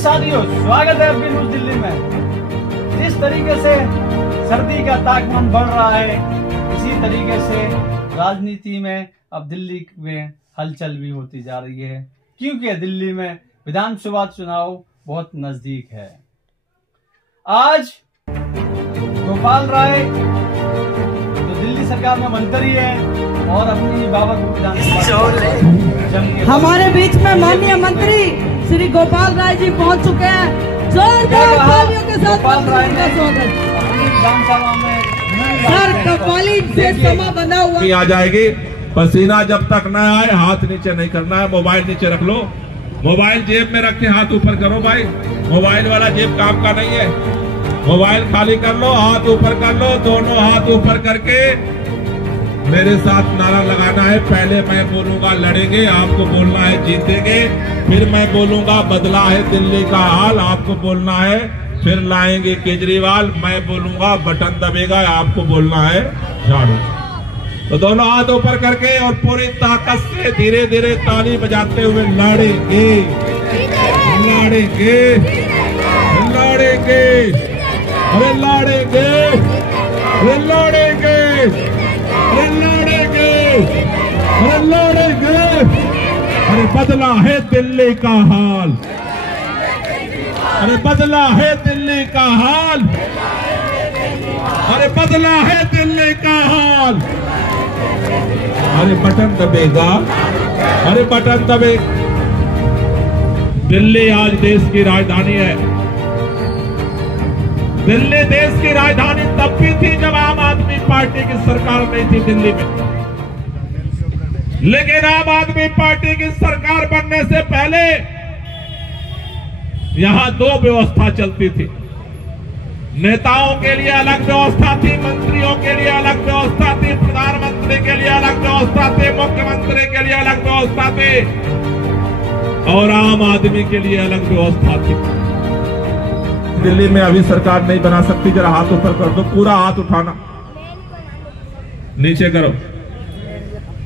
साथियों, स्वागत है आपके न्यूज दिल्ली में। जिस तरीके से सर्दी का तापमान बढ़ रहा है, इसी तरीके से राजनीति में अब दिल्ली में हलचल भी होती जा रही है, क्योंकि दिल्ली में विधानसभा चुनाव बहुत नजदीक है। आज गोपाल राय जो दिल्ली सरकार में मंत्री है और अपनी बाबतपुर विधानसभा हमारे बीच में माननीय मंत्री श्री गोपाल राय जी पहुंच चुके हैं। जोरदार तालियों के साथ गोपाल राय ने स्वागत। अपनी विधानसभा में सर कपाली से समा बंधा हुआ आ जाएगी। पसीना जब तक न आए हाथ नीचे नहीं करना है। मोबाइल नीचे रख लो, मोबाइल जेब में रख के हाथ ऊपर करो भाई। मोबाइल वाला जेब काम का नहीं है। मोबाइल खाली कर लो, हाथ ऊपर कर लो, दोनों हाथ ऊपर करके मेरे साथ नारा लगाना है। पहले मैं बोलूंगा लड़ेंगे, आपको बोलना है जीतेंगे। फिर मैं बोलूंगा बदला है दिल्ली का हाल, आपको बोलना है फिर लाएंगे केजरीवाल। मैं बोलूंगा बटन दबेगा, आपको बोलना है झाड़ू। तो दोनों हाथ ऊपर करके और पूरी ताकत से धीरे धीरे ताली बजाते हुए लड़ेंगे, लड़ेंगे, लड़ेंगे, अरे लड़ेंगे, अरे लड़ेंगे, अरे लड़ेंगे, अरे लड़ेंगे। अरे बदला है दिल्ली का हाल, अरे बदला है दिल्ली का हाल, अरे बदला है दिल्ली का हाल। अरे बटन दबेगा, अरे बटन दबेगा। दिल्ली आज देश की राजधानी है। दिल्ली देश की राजधानी तब भी थी जब आम आदमी पार्टी की सरकार नहीं थी दिल्ली में। लेकिन आम आदमी पार्टी की सरकार बनने से पहले यहां दो व्यवस्था चलती थी। नेताओं के लिए अलग व्यवस्था थी, मंत्रियों के लिए अलग व्यवस्था थी, प्रधानमंत्री के लिए अलग व्यवस्था थी, मुख्यमंत्री के लिए अलग व्यवस्था थी और आम आदमी के लिए अलग व्यवस्था थी। दिल्ली में अभी सरकार नहीं बना सकती। जरा हाथ ऊपर कर दो, पूरा हाथ उठाना, नीचे करो।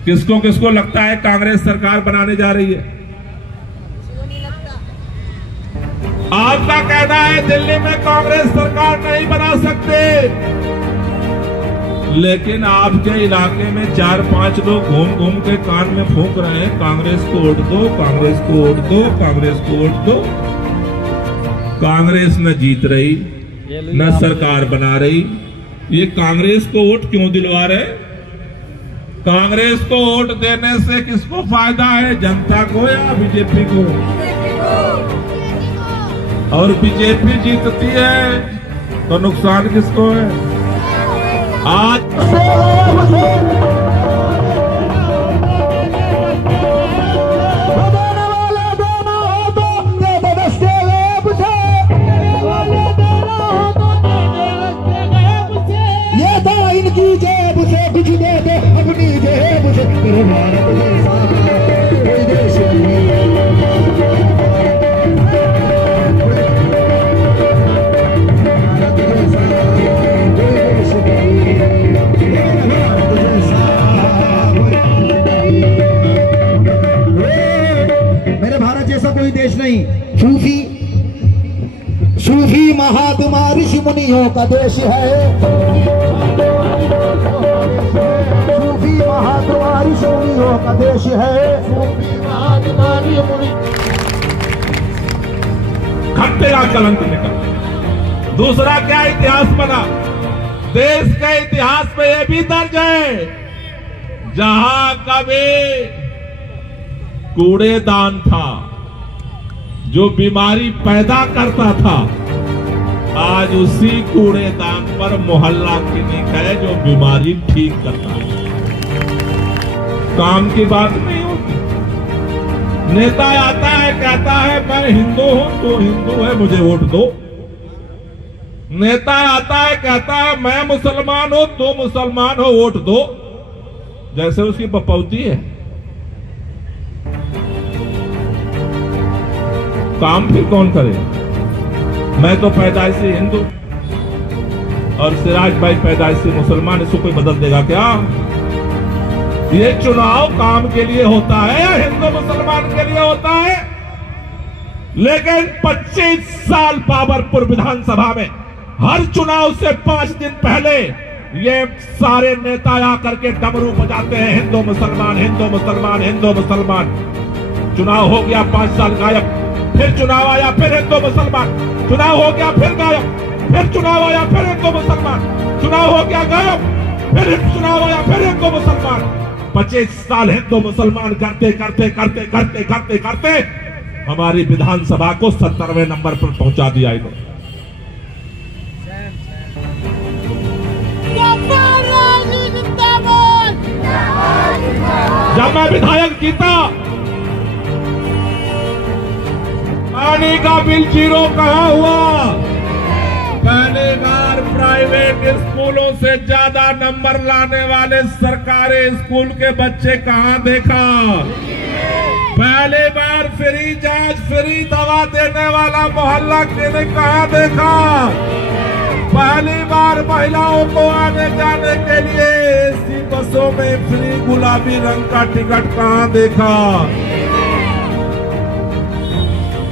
किसको किसको लगता है कांग्रेस सरकार बनाने जा रही है? आपका कहना है दिल्ली में कांग्रेस सरकार नहीं बना सकते, लेकिन आपके इलाके में 4-5 लोग घूम घूम के कान में फूंक रहे हैं कांग्रेस को वोट दो, कांग्रेस को वोट दो, कांग्रेस को वोट दो। कांग्रेस न जीत रही न सरकार बना रही। ये कांग्रेस को वोट क्यों दिलवा रहे? कांग्रेस को वोट देने से किसको फायदा है, जनता को या बीजेपी को? और बीजेपी जीतती है तो नुकसान किसको है? आज इनकी जेब से कुछ दे दे, अपनी जेब से तेरे भारत जैसा कोई देश नहीं। भारत जैसा कोई देश नहीं, भारत जैसा मेरे भारत जैसा कोई देश नहीं। सूफी महात्मा ऋषि मुनियों का देश है। सूफी महात्मा ऋषि मुनियों का देश है। खट्टे का कलंक निकल। दूसरा क्या इतिहास बना? देश के इतिहास में यह भी दर्ज है, जहां कभी कूड़ेदान था जो बीमारी पैदा करता था, आज उसी कूड़ेदान पर मोहल्ला क्लिनिक है जो बीमारी ठीक करता है। काम की बात नहीं होती। नेता आता है कहता है मैं हिंदू हूं, तो हिंदू है मुझे वोट दो। नेता आता है कहता है मैं मुसलमान हूं, तो मुसलमान हो वोट दो, जैसे उसकी बपौती है। काम फिर कौन करे? मैं तो पैदाइश से हिंदू और सिराज भाई पैदाइश से मुसलमान, इसको कोई बदल देगा क्या? ये चुनाव काम के लिए होता है या हिंदू मुसलमान के लिए होता है? लेकिन 25 साल पावरपुर विधानसभा में हर चुनाव से 5 दिन पहले ये सारे नेता आकर के डमरू बजाते हैं, हिंदू मुसलमान हिंदू मुसलमान हिंदू मुसलमान। चुनाव हो गया 5 साल गायब, फिर चुनाव आया फिर हिंदू मुसलमान, चुनाव हो गया फिर गायब, फिर चुनाव आया फिर हिंदू मुसलमान, चुनाव हो गया गायब, फिर चुनाव आया फिर हिंदू मुसलमान। 25 साल हिंदू मुसलमान करते करते करते करते करते करते हमारी विधानसभा को 70वें नंबर पर पहुंचा दिया इन्होंने। जब मैं विधायक जीता, पानी का बिल जीरो कहां हुआ? पहली बार प्राइवेट स्कूलों से ज्यादा नंबर लाने वाले सरकारी स्कूल के बच्चे कहां देखा? पहली बार फ्री जांच फ्री दवा देने वाला मोहल्ला क्लिनिक कहां देखा? पहली बार महिलाओं को आने जाने के लिए एसी बसों में फ्री गुलाबी रंग का टिकट कहां देखा?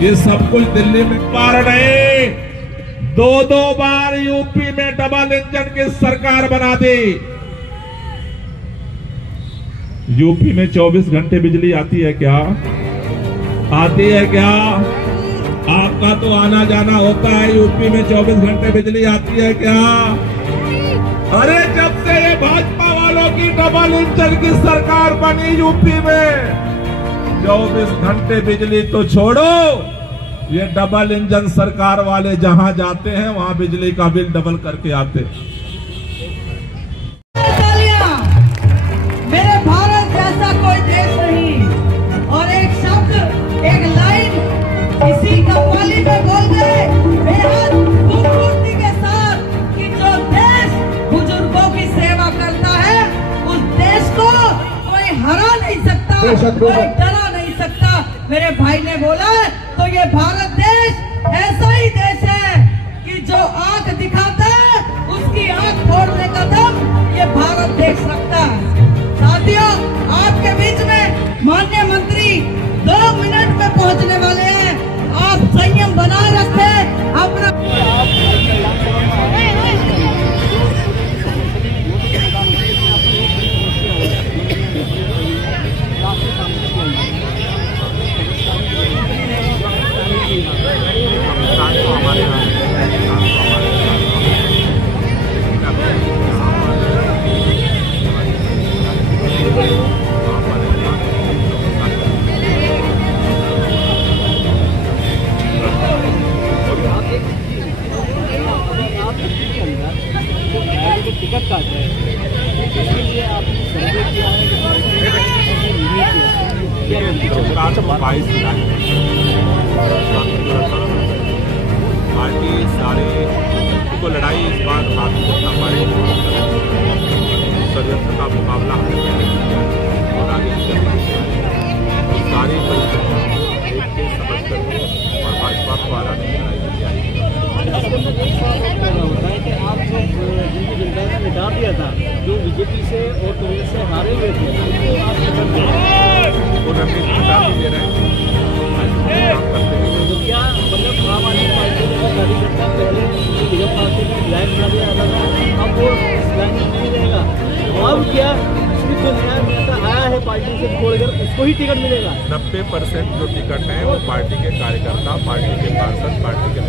ये सब कुछ दिल्ली में पार नहीं, 2-2 बार यूपी में डबल इंजन की सरकार बना दी। यूपी में 24 घंटे बिजली आती है क्या? आती है क्या? आपका तो आना जाना होता है, यूपी में 24 घंटे बिजली आती है क्या? अरे जब से ये भाजपा वालों की डबल इंजन की सरकार बनी यूपी में, 24 घंटे बिजली तो छोड़ो, ये डबल इंजन सरकार वाले जहां जाते हैं वहां बिजली का बिल डबल करके आते। मेरे भारत जैसा कोई देश नहीं। और एक शब्द एक लाइन इसी कव्वाली में बोल गए बेहद खूबसूरती के साथ कि जो देश बुजुर्गों की सेवा करता है उस देश को कोई हरा नहीं सकता, कोई डरा नहीं सकता। मेरे भाई ने बोला तो ये भारत देश ऐसा ही देश है कि जो आंख दिखाता है उसकी आंख फोड़ने का दम ये भारत देख सकता है। साथियों, आपके बीच में माननीय मंत्री 2 मिनट में पहुंचने वाले हैं। आप संयम बनाए रखें अपना। टिकट काट रहे हैं, इसके लिए आपने सर्वे किया है पार्टी सारे को लड़ाई इस बार भारतीय जनता पार्टी षड्यंत्र का मुकाबला हमने पहले किया और आगे सारी परिस्थितियां देख के समझ करके और भाजपा को हराने की लड़ाई में जाएगी। होता है कि आप जो जिनको जनता ने मिटा दिया था, जो बीजेपी से और कांग्रेस से हारे हुए थे, उनको आप वो रणनीति हटा दे रहे हैं। तो क्या मतलब आम आदमी पार्टी का कार्यकर्ता पहले निगम पार्टी में लाइन बना दिया जाता था, अब वो इस लाइन में नहीं रहेगा, अब क्या जो नया नेता आया है पार्टी से छोड़कर उसको ही टिकट मिलेगा? 90% जो टिकट है वो पार्टी के कार्यकर्ता, पार्टी के पार्षद, पार्टी के